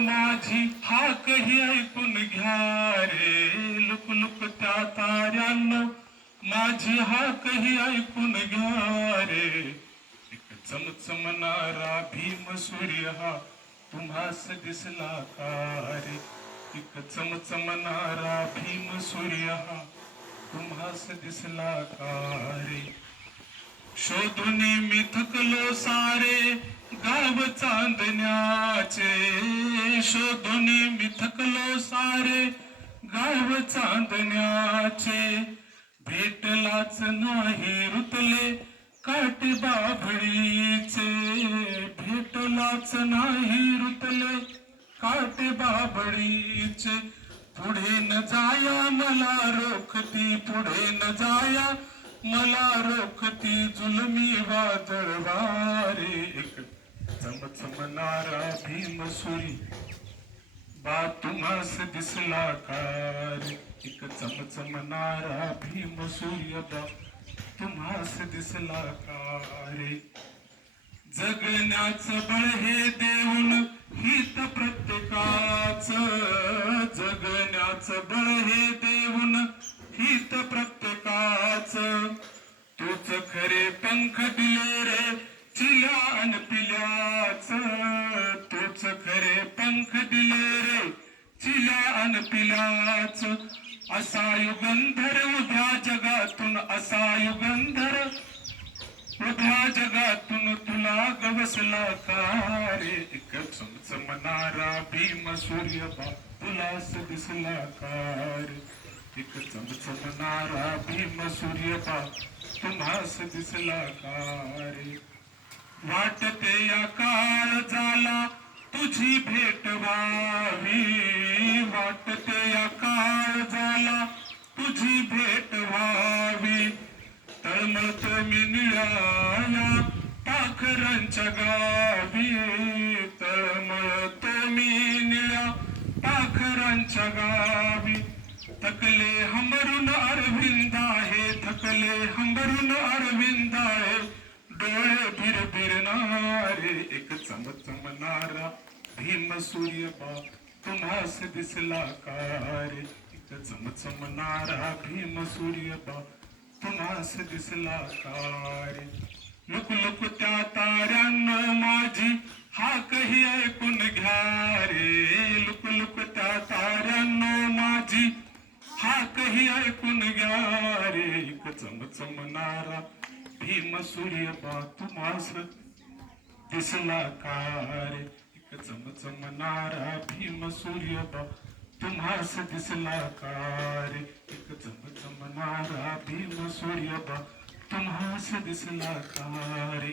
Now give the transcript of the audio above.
माझी हाकही ऐकून घ्या रे. लुक लुक त्या ताऱ्यांनो. माझी हाकही ऐकून घ्या रे. एक चमचमणारा भीम सूर्य हा तुम्हास दिसला का रे? एक चमचमणारा भीम सूर्य हा तुम्हास दिसला का रे? शोधून मी थकलो सारे गाव चांदण्याचे. शोधून मी थकलो सारे गाव चांदण्याचे. भेटलाच नाही रुतले काट बाभळीचे. भेटलाच नाही रुतले काट बाभळीचे. पुढे न जाया मला रोखती पुढे न जाया मला रोखती जुलमी वादळ वारे एक चमचमणारा भीमसुरी बा तुम्हास दिसला कार एक चमचमणारा भीमसूर्य बा तुम्हास दिसला रे जगण्याचं बळ हे देऊन हित प्रत्येकाच. जगण्याचं बळ हे देऊन हित प्रत्येकाच. तूच खरे पंख दिले रे चिल्या अन पिल्याच. तूच खरे पंख दिले रे. चिल्या अन पिलाच. असा युगंधर उभ्या जगातून असा युगंधर उभ्या जगातून तुला गवसला का रे? एक चमचमणारा भीम सूर्य बा तुला दिसला का रे? एक चमचमणारा भीम सूर्य बा तुम्हास दिसला का रे? वाटते या काळ झाला तुझी भेट व्हावी वाटते अकाळ झाला तुझी भेट व्हावी तळमळतो मी निळाया पाखरांच्या गावी तळमळतो मी निळ्या पाखरांच्या गावी थकले हमरून अरविंद आहे थकले हमरून अरविंद आहे. डोळे फिर फिरणारे एक चमचमणारा भीम सूर्य बाप तुम्हास दिसला कार एक चमचमणारा भीम सूर्य बाप तुम्हास दिसला कार लुक लुक त्या ताऱ्यांना माझी हा कही ऐकून घ्या रे. लुक लुक त्या ताऱ्यांना माझी हा कही ऐकून घ्या रे. एक चमचमणारा भीम सूर्य बा तुम्हास दिसला कार एक चमचमणारा भीम सूर्य तुम्हास दिसला कार एक चमचमणारा भीम सूर्य तुम्हास दिसला कार